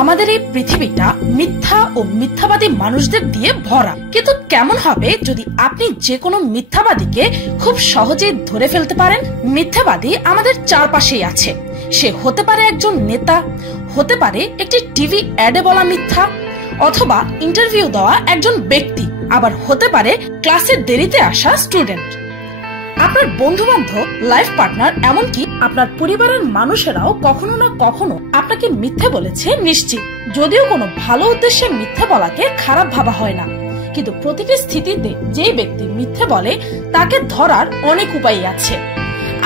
আমাদের এই পৃথিবীটা মিথ্যা ও মিথ্যাবাদী মানুষদের দিয়ে ভরা, কিন্তু কেমন হবে যদি আপনি যে কোনো মিথ্যাবাদীকে খুব সহজেই ধরে ফেলতে পারেন? মিথ্যাবাদী আমাদের চারপাশেই আছে। সে হতে পারে একজন নেতা, হতে পারে একটি টিভি অ্যাডে বলা মিথ্যা, অথবা ইন্টারভিউ দেওয়া একজন ব্যক্তি, আবার হতে পারে ক্লাসের দেরিতে আসা স্টুডেন্ট। আপনার বন্ধু বান্ধব, লাইফ পার্টনার, এমনকি আপনার পরিবারের মানুষেরাও কখনো না কখনো আপনাকে মিথ্যে বলেছে নিশ্চিত। যদিও কোনো ভালো উদ্দেশ্যে মিথ্যে বলাকে খারাপ ভাবা হয় না, কিন্তু প্রতিটি স্থিতিতে যে ব্যক্তি মিথ্যে বলে তাকে ধরার অনেক উপায় আছে।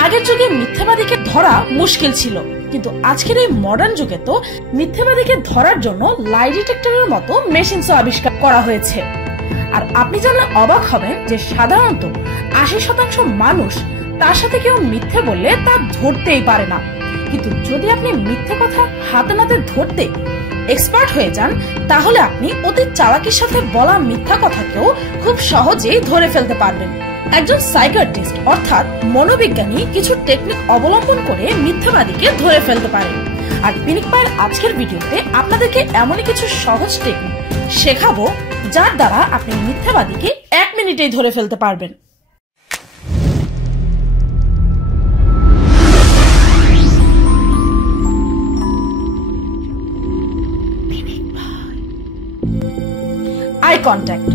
আগের যুগে মিথ্যাবাদীকে ধরা মুশকিল ছিল, কিন্তু আজকের এই মডার্ন যুগে তো মিথ্যাবাদীকে ধরার জন্য লাই ডিটেক্টরের মতো মেশিন আবিষ্কার করা হয়েছে। আর আপনি জানলে অবাক হবেন যে সাধারণত ৮০% মানুষ তার সাথে কেউ মিথ্যে বললে তা ধরতেই পারে না। কিন্তু যদি আপনি মিথ্যে কথা হাতে নাতে ধরতে এক্সপার্ট হয়ে যান, তাহলে আপনি অতি চালাকির সাথে বলা মিথ্যা কথাকেও খুব সহজেই ধরে ফেলতে পারবেন। একজন সাইকিয়াট্রিস্ট অর্থাৎ মনোবিজ্ঞানী কিছু টেকনিক অবলম্বন করে মিথ্যাবাদীকে ধরে ফেলতে পারেন। আর পিনিক পায়ের আজকের ভিডিওতে আপনাদেরকে এমনই কিছু সহজ টেকনিক শেখাবো যার দ্বারা আপনি মিথ্যাবাদীকে 1 মিনিটেই ধরে ফেলতে পারবেন। Eye contact.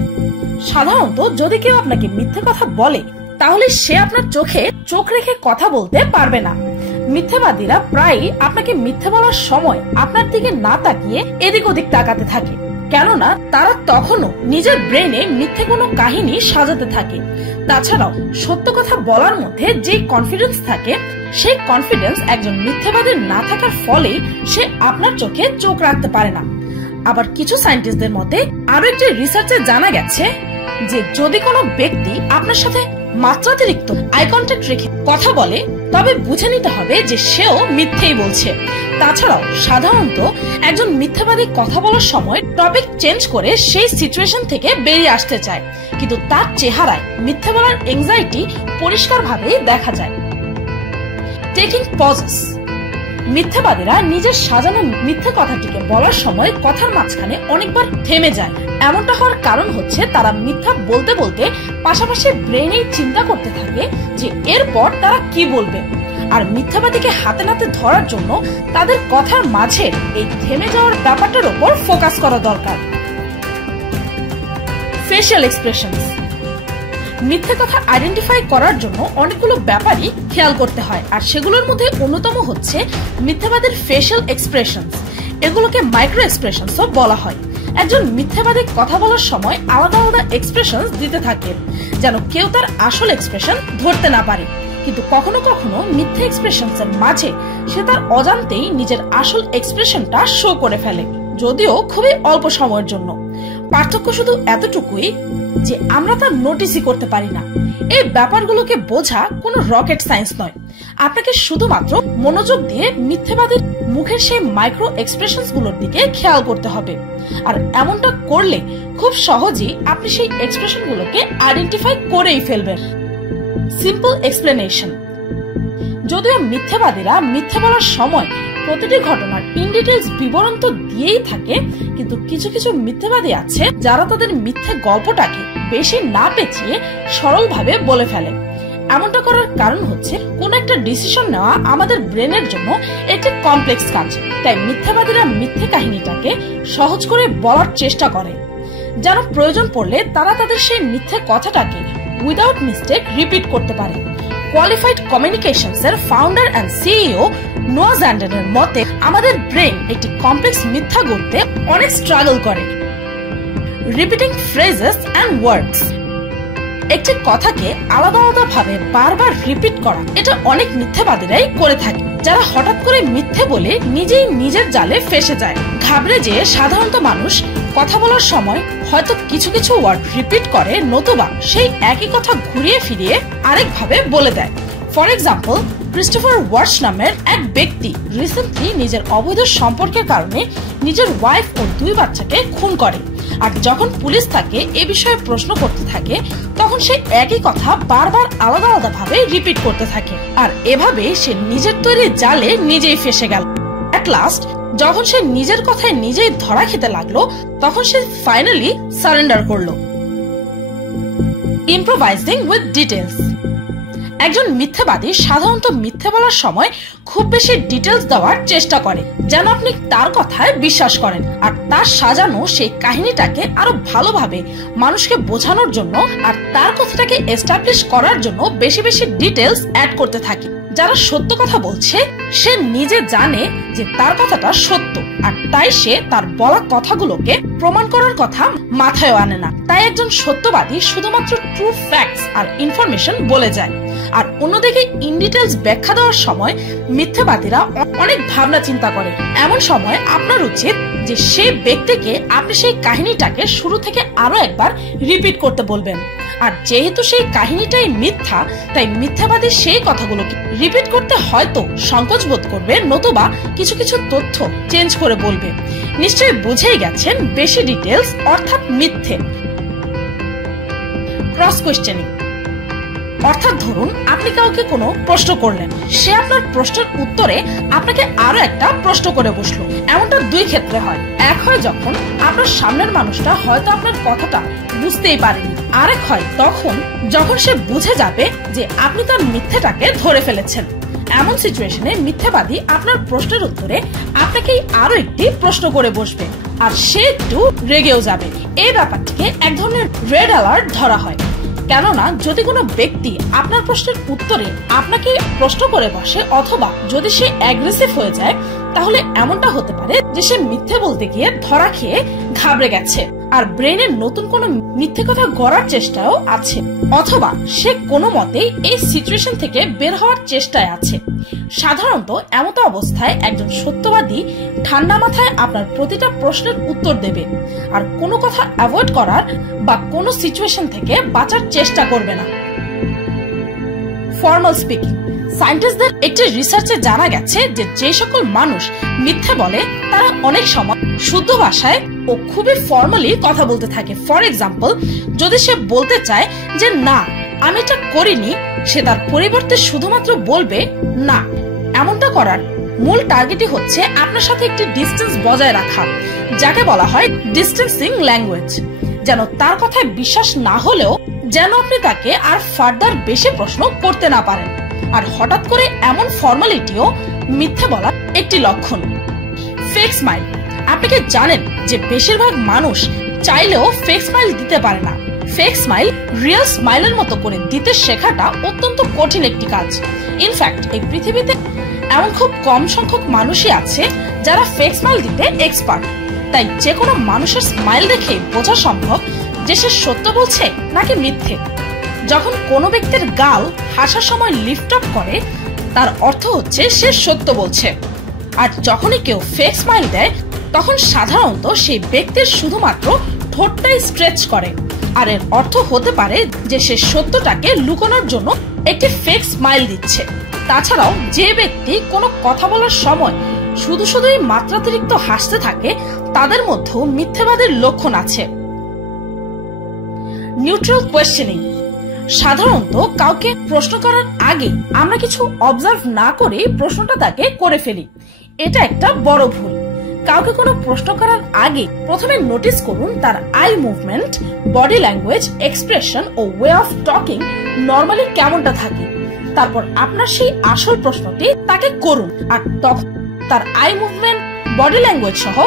সাধারণত যদি কেউ আপনাকে মিথ্যে কথা বলে, তাহলে সে আপনার চোখে চোখ রেখে কথা বলতে পারবে না। মিথ্যাবাদীরা প্রায়ই আপনাকে মিথ্যে বলার সময় আপনার দিকে না তাকিয়ে এদিক ওদিক তাকাতে থাকে, কেননা তারা তখনও নিজের ব্রেনে মিথ্যে কোনো কাহিনী সাজাতে থাকে। তাছাড়াও সত্য কথা বলার মধ্যে যে কনফিডেন্স থাকে, সেই কনফিডেন্স একজন মিথ্যাবাদীর না থাকার ফলেই সে আপনার চোখে চোখ রাখতে পারে না। আবার কিছু সায়েন্টিস্টদের মতে আরো একটি রিসার্চে জানা গেছে যে যদি কোনো ব্যক্তি আপনার সাথে মাত্রাতিরিক্ত আই কন্ট্যাক্ট রেখে কথা বলে, তবে বুঝে নিতে হবে যে সেও মিথ্যেই বলছে। তাছাড়াও সাধারণত একজন মিথ্যাবাদী কথা বলার সময় টপিক চেঞ্জ করে সেই সিচুয়েশন থেকে বেরিয়ে আসতে চায়, কিন্তু তার চেহারায় মিথ্যে বলার এংজাইটি পরিষ্কারভাবে দেখা যায়। Taking pauses. মিথ্যাবাদীরা নিজের সাজানো মিথ্যে কথাটিকে বলার সময় কথার মাঝখানে অনেকবার থেমে যায়। এমনটা হওয়ার কারণ হচ্ছে তারা মিথ্যা বলতে বলতে পাশাপাশি ব্রেনে চিন্তা করতে থাকে যে এরপর তারা কি বলবে। আর মিথ্যাবাদীকে হাতে নাতে ধরার জন্য তাদের কথার মাঝে এই থেমে যাওয়ার ব্যাপারটার উপর ফোকাস করা দরকার। Facial expressions. মিথ্যে কথা আইডেন্টিফাই করার জন্য অনেকগুলো ব্যাপারই খেয়াল করতে হয়, আর সেগুলোর মধ্যে অন্যতম হচ্ছে মিথ্যাবাদীর ফেশিয়াল এক্সপ্রেশনস। এগুলোকে মাইক্রো এক্সপ্রেশনসও বলা হয়। একজন মিথ্যাবাদী কথা বলার সময় আলাদা আলাদা এক্সপ্রেশনস দিতে থাকে, যেন কেউ তার আসল এক্সপ্রেশন ধরতে না পারে। কিন্তু কখনো কখনো মিথ্যে এক্সপ্রেশনস এর মাঝে সে তার অজান্তেই নিজের আসল এক্সপ্রেশনটা শো করে ফেলে, যদিও খুবই অল্প সময়ের জন্য। পার্থক্য শুধু এতটুকুই যে আমরা তা নোটিসই করতে পারি না। এই ব্যাপারগুলোকে বোঝা কোনো রকেট সায়েন্স নয়। আপনাকে শুধুমাত্র মনোযোগ দিয়ে মিথ্যেবাদীর মুখের সেই মাইক্রো এক্সপ্রেশনস গুলোর দিকে খেয়াল করতে হবে। আর এমনটা করলে খুব সহজেই আপনি সেই এক্সপ্রেশন গুলোকে আইডেন্টিফাই করেই ফেলবেন। Simple explanation. যদিও মিথ্যাবাদীরা মিথ্যে বলার সময় প্রতিটি ঘটনার ইন ডিটেইলস বিবরণ তো দিয়েই থাকে, কিন্তু কিছু কিছু মিথ্যাবাদী আছে যারা তাদের মিথ্যে গল্পটাকে বেশি না পেঁচিয়ে সরলভাবে বলে ফেলে। এমনটা করার কারণ হচ্ছে কোন একটা ডিসিশন নেওয়া আমাদের ব্রেনের জন্য একটি কমপ্লেক্স কাজ, তাই মিথ্যাবাদীরা মিথ্যে কাহিনীটাকে সহজ করে বলার চেষ্টা করে, যেন প্রয়োজন পড়লে তারা তাদের সেই মিথ্যে কথাটাকে উইদাউট মিস্টেক রিপিট করতে পারে। কোয়ালিফাইড কমিউনিকেশনস এর ফাউন্ডার এন্ড সিইও নোয়া জ্যান্ডারের মতে আমাদের ব্রেন একটি কমপ্লেক্স মিথ্যা গড়তে অনেক স্ট্রাগল করে। রিপিটিং ফ্রেজেস এন্ড ওয়ার্ডস। একটি কথাকে আলাদা আলাদা ভাবে বারবার রিপিট করা, এটা অনেক মিথ্যাবাদীরাই করে থাকে, যারা হঠাৎ করে মিথ্যে বলে নিজেই নিজের জালে ফেসে যায়। ঘাবড়ে যেয়ে সাধারণত মানুষ কথা বলার সময় হয়তো কিছু কিছু ওয়ার্ড রিপিট করে, নতুবা সেই একই কথা ঘুরিয়ে ফিরিয়ে আরেকভাবে বলে দেয়। ফর এক্সাম্পল, ক্রিস্টোফার ওয়ার্শ নামের এক ব্যক্তি রিসেন্টলি নিজের অবৈধ সম্পর্কের কারণে নিজের ওয়াইফ ও 2 বাচ্চাকে খুন করে। আর যখন পুলিশ তাকে এ বিষয়ে প্রশ্ন করতে থাকে, তখন সে একই কথা বারবার আলাদা আলাদা ভাবে রিপিট করতে থাকে, আর এভাবে সে নিজের তৈরি জালে নিজেই ফেসে গেল। এট লাস্ট যখন সে নিজের কথায় নিজেই ধরা খেতে লাগলো তখন সে ফাইনালি সারেন্ডার করলো। ইম্প্রোভাইজিং উইথ ডিটেলস। একজন মিথ্যাবাদী সাধারণত মিথ্যে বলার সময় খুব বেশি ডিটেলস দেওয়ার চেষ্টা করে যেন আপনি তার কথায় বিশ্বাস করেন, আর তার সাজানো সেই কাহিনীটাকে আরো ভালোভাবে মানুষকে বোঝানোর জন্য আর তার কথাটাকে এস্টাবলিশ করার জন্য বেশি বেশি ডিটেলস অ্যাড করতে থাকে। যারা সত্য কথা বলছে সে নিজে জানে যে তার কথাটা সত্য, আর তাই সে তার বলা কথাগুলোকে প্রমাণ করার কথা মাথায় আনে না। তাই একজন সত্যবাদী শুধুমাত্র ট্রু ফ্যাক্টস আর ইনফরমেশন বলে যায়, আর অন্যদিকে ইন ডিটেলস ব্যাখ্যা দেওয়ার সময় মিথ্যাবাদীরা অনেক ভাবনা চিন্তা করে। এমন সময় আপনার উচিত যে সেই ব্যক্তিকে আপনি সেই কাহিনীটাকে শুরু থেকে আরো একবার রিপিট করতে বলবেন, আর যেহেতু সেই কাহিনীটাই মিথ্যা তাই মিথ্যাবাদী সেই কথাগুলোকে রিপিট করতে হয়তো সংকোচ বোধ করবে, নতুবা কিছু কিছু তথ্য চেঞ্জ করে বলবে। নিশ্চয়ই বুঝেই গেছেন বেশি ডিটেলস অর্থাৎ মিথ্যে। ক্রস কোয়েশ্চেনিং অর্থাৎ ধরুন আপনি কাউকে কোনো প্রশ্ন করলেন, সে আপনার প্রশ্নের উত্তরে আপনাকে আরো একটা প্রশ্ন করে বসলো। এমনটা দুই ক্ষেত্রে হয়। এক হয় যখন আপনার সামনের মানুষটা হয়তো আপনার কথাটা বুঝতেই পারেনি, আরেক হয় তখন যখন সে বুঝে যাবে যে আপনি তার মিথ্যেটাকে ধরে ফেলেছেন। এমন সিচুয়েশনে মিথ্যাবাদী আপনার প্রশ্নের উত্তরে আপনাকেই আরো একটি প্রশ্ন করে বসবে, আর সে একটু রেগেও যাবে। এই ব্যাপারটিকে এক ধরনের রেড অ্যালার্ট ধরা হয়। কেননা যদি কোনো ব্যক্তি আপনার প্রশ্নের উত্তরে আপনাকে প্রশ্ন করে বসে অথবা যদি সে অ্যাগ্রেসিভ হয়ে যায়, তাহলে এমনটা হতে পারে যে সে মিথ্যে বলতে গিয়ে ধরা খেয়ে ঘাবড়ে গেছে আর ব্রেনের নতুন কোনো মিথ্যে কথা গড়ার চেষ্টাও আছে, অথবা সে কোনো মতেই এই সিচুয়েশন থেকে বের হওয়ার চেষ্টায় আছে। সাধারণত এমতো অবস্থায় একজন সত্যবাদী ঠান্ডা মাথায় আপনার প্রতিটা প্রশ্নের উত্তর দেবে আর কোনো কথা অ্যাভয়েড করার বা কোনো সিচুয়েশন থেকে বাঁচার চেষ্টা করবে না। Formal speaking. সায়েন্টিস্টদের একটি রিসার্চে জানা গেছে যে সকল মানুষ মিথ্যে বলে তারা অনেক সময় শুদ্ধ ভাষায় ও খুবই ফর্মালি কথা বলতে থাকে। ফর এক্সাম্পল, যদি সে বলতে চায় যে না আমি এটা করিনি, সে তার পরিবর্তে শুধুমাত্র বলবে না। এমনটা করার মূল টার্গেটই হচ্ছে আপনার সাথে একটি ডিস্টেন্স বজায় রাখা, যাকে বলা হয় ডিস্টেন্সিং ল্যাঙ্গুয়েজ। যেন তার কথায় বিশ্বাস না হলেও যেন আপনি তাকে আর ফার্দার বেশি প্রশ্ন করতে না পারেন। আর হঠাৎ করে এমন ফর্মালিটিও মিথ্যে বলার একটি লক্ষণ। Fake smile. আপনি কি জানেন যে বেশিরভাগ মানুষ চাইলেও ফেক স্মাইল দিতে পারে না। ফেক স্মাইল রিয়েল স্মাইলের মতো করে দিতে শেখাটা অত্যন্ত কঠিন একটি কাজ। ইনফ্যাক্ট এই পৃথিবীতে এমন খুব কম সংখ্যক মানুষই আছে যারা ফেক স্মাইল দিতে এক্সপার্ট। তাই যে কোনো মানুষের স্মাইল দেখে বোঝা সম্ভব যে সে সত্য বলছে নাকি মিথ্যে। যখন কোনো ব্যক্তির গাল হাসার সময় লিফট আপ করে তার অর্থ হচ্ছে সে সত্য বলছে, আর যখনই কেউ ফেক স্মাইল দেয় তখন সাধারণত সেই ব্যক্তির শুধুমাত্র ঠোঁটটাই স্ট্রেচ করে, আর এর অর্থ হতে পারে যে সে সত্যটাকে লুকানোর জন্য একটি ফেক স্মাইল দিচ্ছে। তাছাড়াও যে ব্যক্তি কোনো কথা বলার সময় শুধুই মাত্রাতিরিক্ত হাসতে থাকে তাদের মধ্যেও মিথ্যেবাদের লক্ষণ আছে। Neutral questioning. সাধারণত কাউকে প্রশ্ন করার আগে আমরা কিছু অবজার্ভ না করে প্রশ্নটা তাকে করে ফেলি। এটা একটা বড় ভুল। কাউকে কোনো প্রশ্ন করার আগে প্রথমে নোটিস করুন তার eye movement, body language, expression ও ওয়ে অফ টকিং নর্মালি কেমনটা থাকে। তারপর আপনার সেই আসল প্রশ্নটি তাকে করুন, আর তখন তার আই মুভমেন্ট, বডি ল্যাঙ্গুয়েজ সহ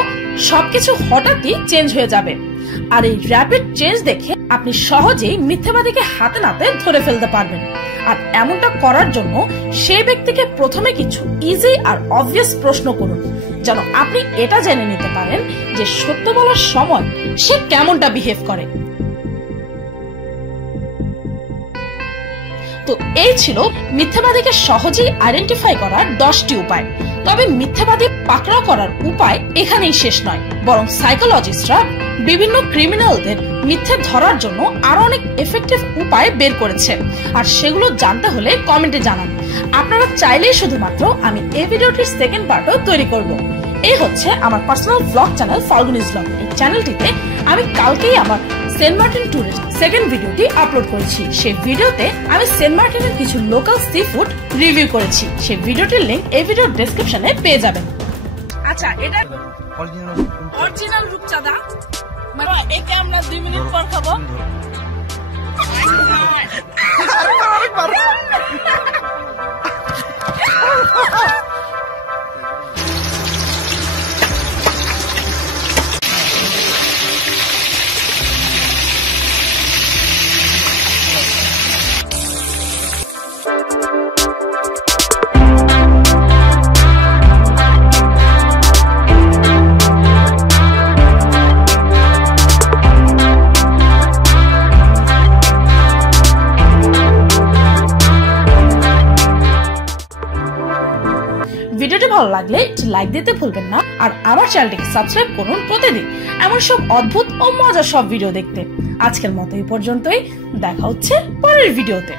সবকিছু হঠাৎই চেঞ্জ হয়ে যাবে। আর এই র্যাপিড চেঞ্জ দেখে আপনি সহজেই মিথ্যাবাদীকে হাতে নাতে ধরে ফেলতে পারবেন। আর এমনটা করার জন্য সেই ব্যক্তিকে প্রথমে কিছু ইজি আর অবভিয়াস প্রশ্ন করুন, যেন আপনি এটা জেনে নিতে পারেন যে সত্য বলার সময় সে কেমনটা বিহেভ করে। তো এই ছিল মিথ্যাবাদীকে সহজেই আইডেন্টিফাই করার 10টি উপায়। তবে মিথ্যাবাদী পাকড়াও করার উপায় এখানেই শেষ নয়, বরং সাইকোলজিস্টরা বিভিন্ন ক্রিমিনালদের মিথ্যে ধরার জন্য আরো অনেক এফেক্টিভ উপায় বের করেছে। আর সেগুলো জানতে হলে কমেন্টে জানান। আপনারা চাইলেই শুধুমাত্র আমি এই ভিডিওটির সেকেন্ড পার্টও তৈরি করব। এই হচ্ছে আমার পার্সোনাল ব্লগ চ্যানেল ফাল্গুনিজ ব্লগ। এই চ্যানেলটিতে আমি কালকেই আমার সেন্ট মার্টিন ট্যুরের সেকেন্ড ভিডিওটি আপলোড করেছি। সেই ভিডিওতে আমি সেন্ট মার্টিনের কিছু লোকাল সি ফুড রিভিউ করেছি। সেই ভিডিওটির লিংক এই ভিডিওর ডেসক্রিপশনে পেয়ে যাবেন। আচ্ছা, এটা অরিজিনাল রূপচাঁদা, মানে একে আমরা 2 মিনিট পর খাবো। ভিডিওটি ভালো লাগলে একটি লাইক দিতে ভুলবেন না, আর আমার চ্যানেলটিকে সাবস্ক্রাইব করুন প্রতিদিন এমন সব অদ্ভুত ও মজার সব ভিডিও দেখতে। আজকের মতো এই পর্যন্তই, দেখা হচ্ছে পরের ভিডিওতে।